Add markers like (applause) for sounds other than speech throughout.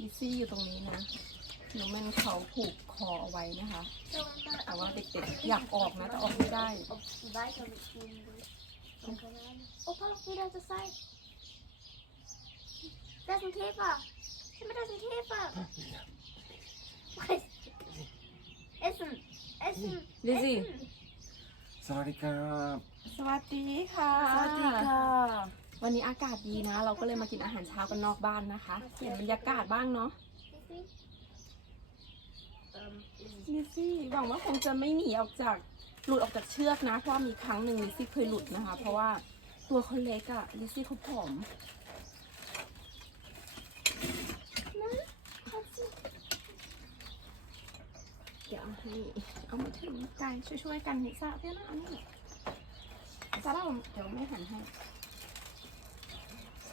ลิซซี่อยู่ตรงนี้นะหนูแม่นเขาผูกคอเอาไว้นะคะ แต่ว่าเด็กๆอยากออกนะแต่ออกไม่ได้ Op buiten de schoenen doen. Dan kan hij- Oh, pas op, hier uit de zij. Dat is een kever. Kijk maar, dat is een kever. Wat? Essen. Essen. Lizzie. Essen. สวัสดีครับสวัสดีค่ะ วันนี้อากาศดีนะ เราก็เลยมากินอาหารเช้ากันนอกบ้านนะคะเปลี่ยนบรรยากาศบ้างเนาะลิซซี่หวังว่าคงจะไม่หนีออกจากหลุดออกจากเชือกนะ เพราะมีครั้งหนึ่งลิซซี่เคยหลุดนะคะ เพราะว่าตัวเขาเล็กอะลิซซี่เขาผอมนะเดี๋ยวให้เอามาถึงไกลช่วยๆกันนิสาเพื่อนนะอานี่ซาร่าเดี๋ยวไม่หันให้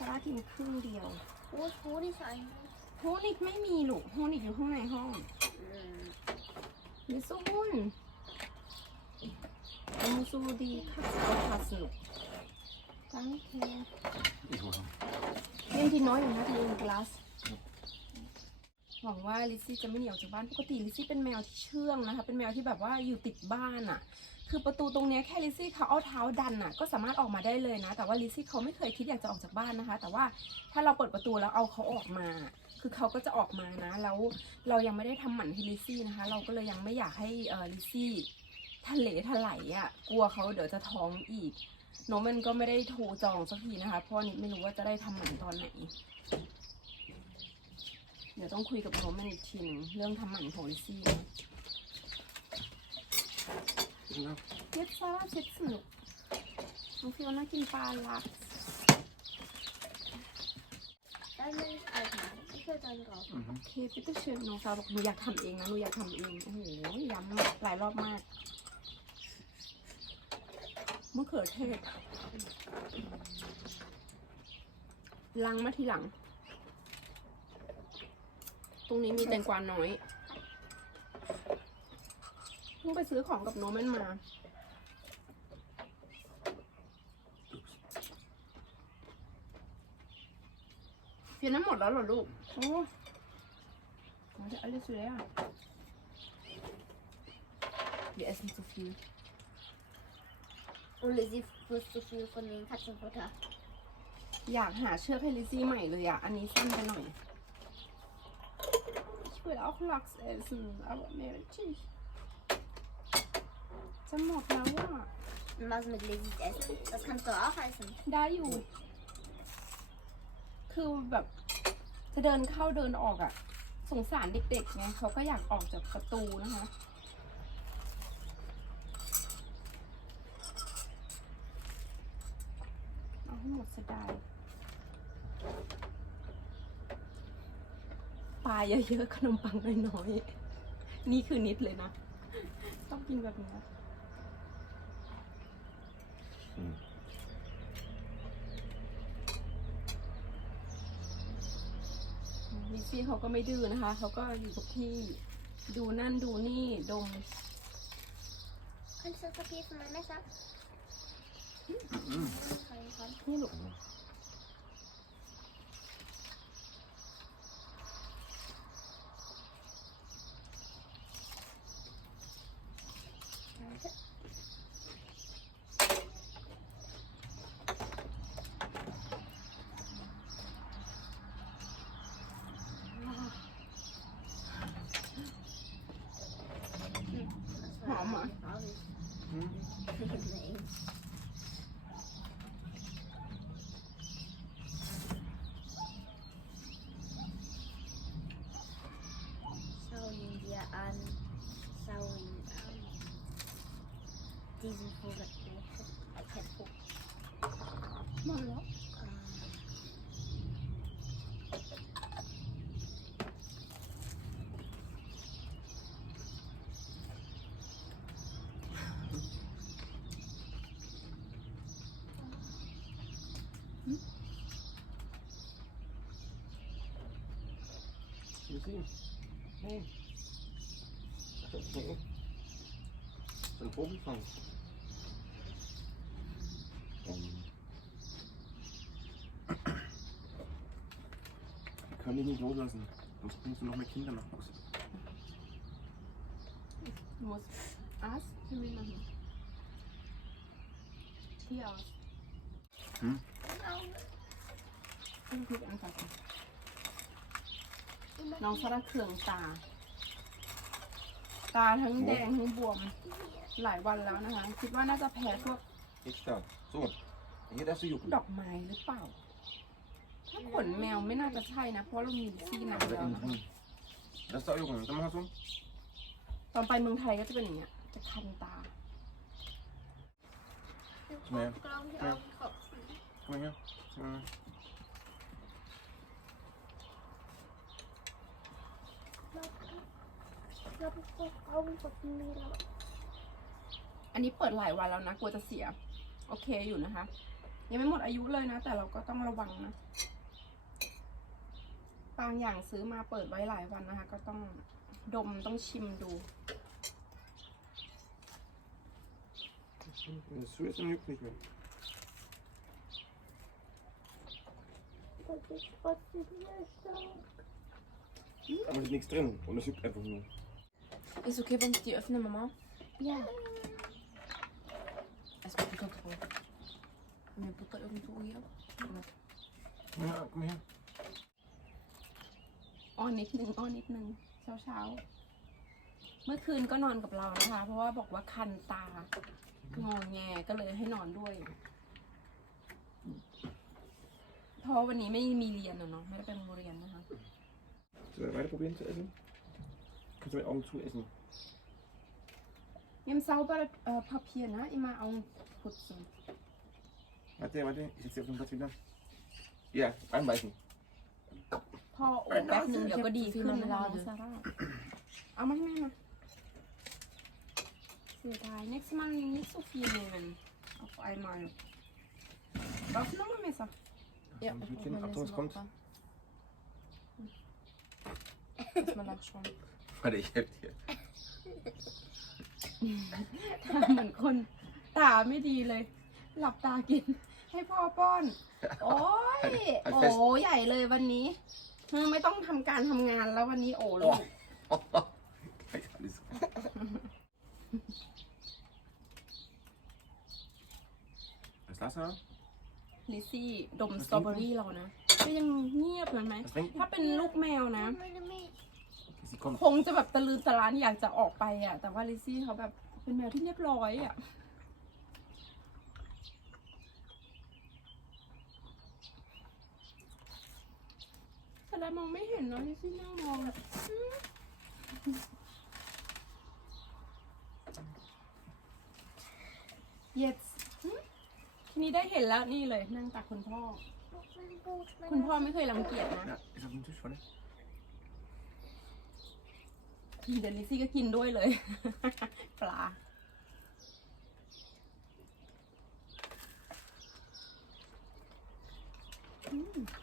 าร่ากินครึ่งเดียว Hoe is Holy eigenlijk? โฮนิกไม่มีลูกโฮนิกอยู่ข้างในห้อง Mm. มิซูบุนมิซูดีคัสโตคัสนุกตั้งเคอีกหัวเล่นที่น้อยอยู่นะทีนกลาสหวังว่าลิซซี่จะไม่หนีออกจากบ้านปกติลิซซี่เป็นแมวที่เชื่องนะคะ เป็นแมวที่แบบว่าอยู่ติดบ้านอะ่ะ คือประตูตรงนี้แค่ลิซี่เขาเอาเท้าดันอะก็สามารถออกมาได้เลยนะ แต่ว่าลิซี่เขาไม่เคยคิดอยากจะออกจากบ้านนะคะ แต่ว่าถ้าเราเปิดประตูแล้วเอาเขาออกมา คือเขาก็จะออกมานะ แล้วเรายังไม่ได้ทำหมันให้ลิซี่นะคะ เราก็เลยยังไม่อยากให้เออลิซี่ทะเลถลายอะ่ะกลัวเขาเดี๋ยวจะท้องอีกโนมันก็ไม่ได้โทรจองสักทีนะคะ เพราะว่านิดไม่รู้ว่าจะได้ทำหมันตอนไหน เดี๋ยวต้องคุยกับโนมันอีกทีนึงเรื่องทำหมันของลิซซี่นะ แล้วเช็ดซาร่าเช็ดสนุกน้องฟิวน่ากินปลาลัก Daar ben ik uit. Ik zet dan erop. อือฮึโอเคพีเตอร์เชิญน้องสาวบอกหนูอยากทำเองนะหนูอยากทำเองโอ้โหย้ำหลายรอบมากมะเขือเทศลังมาทีหลัง ตรงนี้มีแตงกวาน้อย เพิ่งไปซื้อของกับโนแมนมา เพียนน้ำหมดแล้วเหรอลูก โอ้โหจะอะไรสุดเลยอะ Wir essen zu viel. Und Lizzie frisst so viel von dem Katzenfutter. อยากหาเชือกให้ลิซซี่ใหม่เลยอะ อันนี้สั้นไปหน่อย Ich will auch Lachs essen, aber mehr nicht. จะหมดแล้วอะ Und was mit Lizzie essen? Das kannst du auch essen. ได้อยู่ คือแบบ จะเดินเข้าเดินออกอะ่ะ สงสารเด็กๆไงเขาก็อยากออกจากประตูนะคะ เอาให้หมดเสียดายปลาเยอะๆขนมปังน้อยๆนี่คือนิดเลยนะ ต้องกินแบบนี้ ลิซซี่เขาก็ไม่ดื้อนะคะ เขาก็อยู่กับที่ดูนั่นดูนี่ดม Kannst du das Papier von meinem Messer? อืม Reinkommen. นี่ลูก Warte. Hm, das war Mama. eigentlich auch nicht. อืม Nee. Schau ihn dir an. Schau ihn an. Diesen Vogel. Nee, kein Vogel. หมดแล้ว ดูสินี่โอเคเป็นผมฟังอืม Ich kann dich nicht loslassen. Sonst bringst du noch mehr Kinder nach Hause. muss ask Termin machen Hier aus Hm? เอาคุณคลิกอันก่อนน้องซาร่าเคืองตา ตาทั้งแดงทั้งบวมหลายวันแล้วนะคะ คิดว่าน่าจะแพ้พวก Jetzt da. So. Hier darfst du jucken. ดอกไม้หรือเปล่า ถ้าขนแมวไม่น่าจะใช่นะ เพราะเรามีซี่นาน Da แล้ว innen นะคะ drin. Lass da jucken. Dann mach so. ตอนไปเมืองไทยก็จะเป็นอย่างเงี้ย จะคันตากล้องที่เอาขอบ Komm mal her. Hm. เราไปกดเอากดมีแล้วอันนี้เปิดหลายวันแล้วนะกลัวจะเสีย โอเคอยู่นะคะ ยังไม่หมดอายุเลยนะ แต่เราก็ต้องระวังนะบางอย่างซื้อมาเปิดไว้หลายวันนะคะ ก็ต้องดมต้องชิมดู Wenn es zu ist, dann juckt nicht mehr. กดกดสิเยส Aber es ist nichts drin. Und es juckt einfach nur. Ist okay, wenn ich die öffne, Mama? อย่า Erstmal Butter drauf. Haben wir Butter irgendwo hier? Oder? Ja, komm her. อ้อนนิดนึงอ้อนนิดนึงเช้าเช้าๆเมื่อคืนก็นอนกับเรานะคะ เพราะว่าบอกว่าคันตางอแงก็เลยให้นอนด้วย เพราะว่าวันนี้ไม่มีเรียนอะเนาะไม่ได้ไปโรงเรียนนะคะ Sollen wir weiter probieren zu essen? Kannst du mit Augen zu essen? Nimm saubere äh, Papier, ne? Immer Augen putzen. Warte, warte. Ich setze auf den Platz wieder. Ja, einbeißen. พอโอ้แป๊บนึงเดี๋ยวก็ดีขึ้นนะคะน้องซาร่าเอามาให้แม่มาเสียดาย next Mal nicht so viel nehmen auf einmal Brauchst du noch mal Messer? Ja, ein Hütchen. Achtung, es kommt. Erstmal nachschauen. Warte, ich helfe dir. ตาเหมือนคนตาไม่ดีเลย หลับตากิน ให้พ่อป้อน โอ้ยโอ้ใหญ่เลยวันนี้มึงไม่ต้องทำการทำงานแล้ววันนี้โอ้ลูก Alles. Was ist das da? ลิซซี่ดมสตรอเบอรี่เรานะก็ยังเงียบเลยไหม Was trinken? ถ้าเป็นลูกแมวนะ ไม่ได้ไม่ Sie kommt. คงจะแบบตะลือตะลานอยากจะออกไปอะ แต่ว่าลิซซี่เขาแบบเป็นแมวที่เรียบร้อยอะแต่เรามองไม่เห็นเนาะลิซซี่นั่งมองแบบเย็ดทีนี้ได้เห็นแล้วนี่เลยนั่งตักคุณพ่อ คุณพ่อไม่เคยรังเกียจนะ Ja, ist auf dem Tisch, warte. เดี๋ยวลิซซี่ก็กินด้วยเลย ปลา (laughs) อืม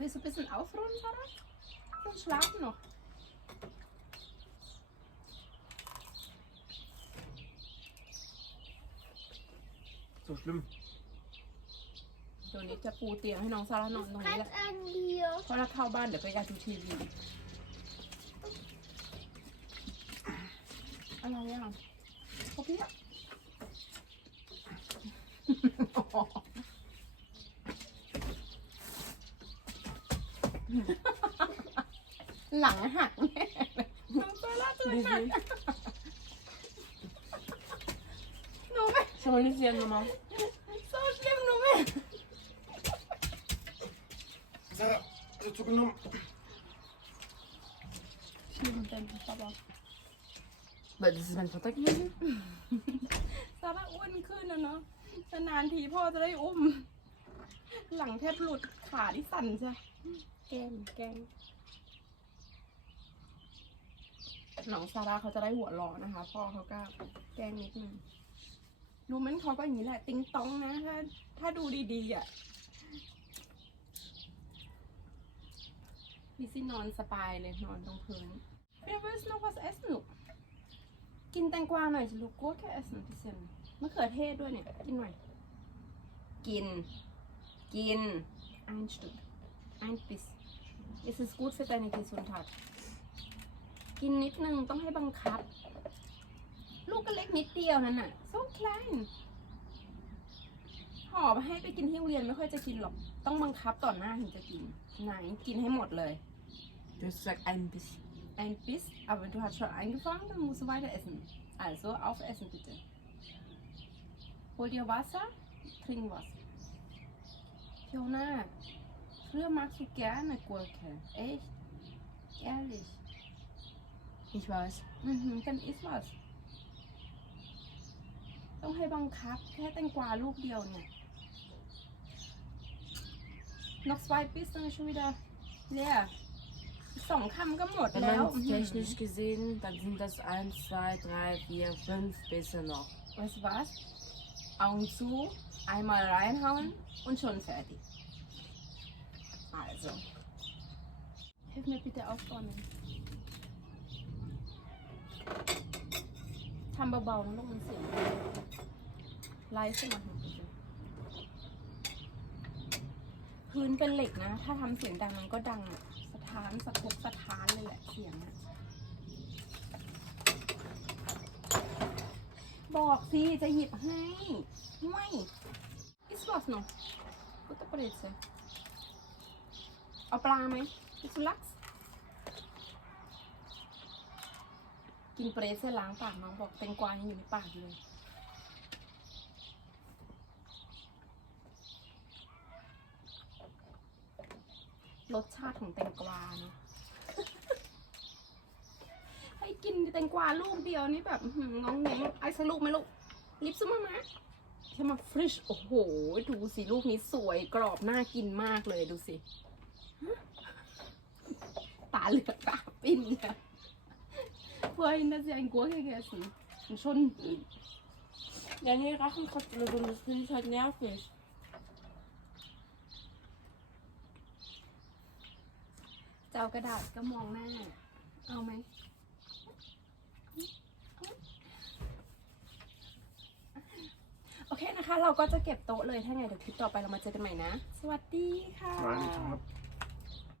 Willst du ein bisschen aufräumen, Sarah? Und schlafen noch. So schlimm. เดี๋ยวนี้จะปูเตียงให้น้องซาร่านอนตรงนี้แหละอันเดียวเพราะถ้าเข้าบ้านเดี๋ยวก็อยากดูทีวีอะไรอะพวกพี่อะหลังหักแน่เลยน้องซาร่าตัวหนักหนูไม่ Soll ich sie nochmal? โซเชียลหนูไม่ Sarah, hast du zugenommen? ชิมเป็นปะบอก Weil das ist mein Vater gewesen. ซาร่าอ้วนขึ้นนะเนาะนานๆทีพ่อจะได้อุ้ม หลังแทบหลุดขาที่สั่นจ้ะแกล้งแกล้งน้องซาร่าเขาจะได้หัวเร้อนะคะ พ่อเขาก็แกล้งนิดนึง ดูมันเขาก็อย่างนี้แหละ ติงตองนะ ถ้าถ้าดูดีๆอะลิซซี่นอนสบายเลยนอนตรงพื้น Wir willst noch was essen, Luke? กินแตงกวาหน่อยสิลูกกูแค่เอสเซนเปอร์เซ็นต์มะเขือเทศด้วยเนี่ย กินหน่อย กิน กิน ein Stück ein Biss es ist gut für deine Gesundheit กินนิดนึงต้องให้บังคับ ลูกก็เล็กนิดเดียวนั่นน่ะ so klein หอบให้ไปกินที่โรงเรียนไม่ค่อยจะกินหรอก ต้องบังคับต่อหน้าถึงจะกิน ไหน กินให้หมดเลย Du hast gesagt ein bisschen. ein Biss, aber du hast schon angefangen, dann musst du weiter essen. Also aufessen bitte. Hol dir Wasser, trink was. Fiona, früher magst du gerne Gurke. Echt? Ehrlich. Ich weiß. Mhm, dann isst was. ต้องให้บังคับ แค่แตงกวาลูกเดียวเนี่ย noch zwei Biss, dann ist schon wieder leer. สองคำก็หมด Wenn แล้ว man es technisch gesehen, dann sind das 1, 2, 3, 4, 5 Bisse noch. Weißt du was? Augen zu, einmal reinhauen und schon fertig. Also. Hilf mir bitte aufräumen. ทำเบาๆนะลูกมันเสียงไลฟ์สมัครพื้นเป็นเหล็กนะ ถ้าทำเสียงดังมันก็ดังอะสะท้านสะทกสะท้านเลยแหละเสียงอะบอกสิ จะหยิบให้ ไม่ อิสวอสโนกุตเปรตเซเอาปลาไหมอิสุลักส์ กินเปรตเซล้างปากน้องบอกแตงกวายังอยู่ในปากอยู่เลย รสชาติของแตงกวาเนาะให้กินแตงกวาลูกเดียวนี่แบบหือน้องแหนงไอ้สลูกไหมลูกลิปซุมามาใช่มาฟริชโอ้โห ดูสิลูกนี้สวยกรอบน่ากินมากเลยดูสิ ตาเหลือกตาปิ้นเนี่ย Vorhin hat sie einen Gurke gegessen. Und schon Ja, nee, Rachenkopf oder so, das finde ich halt nervig. จะเอากระดาษก็มองหน้าเอาไหม โอเคนะคะ เราก็จะเก็บโต๊ะเลย ถ้าไงเดี๋ยวคลิปต่อไปเรามาเจอกันใหม่นะ สวัสดีค่ะ Nein, ich hab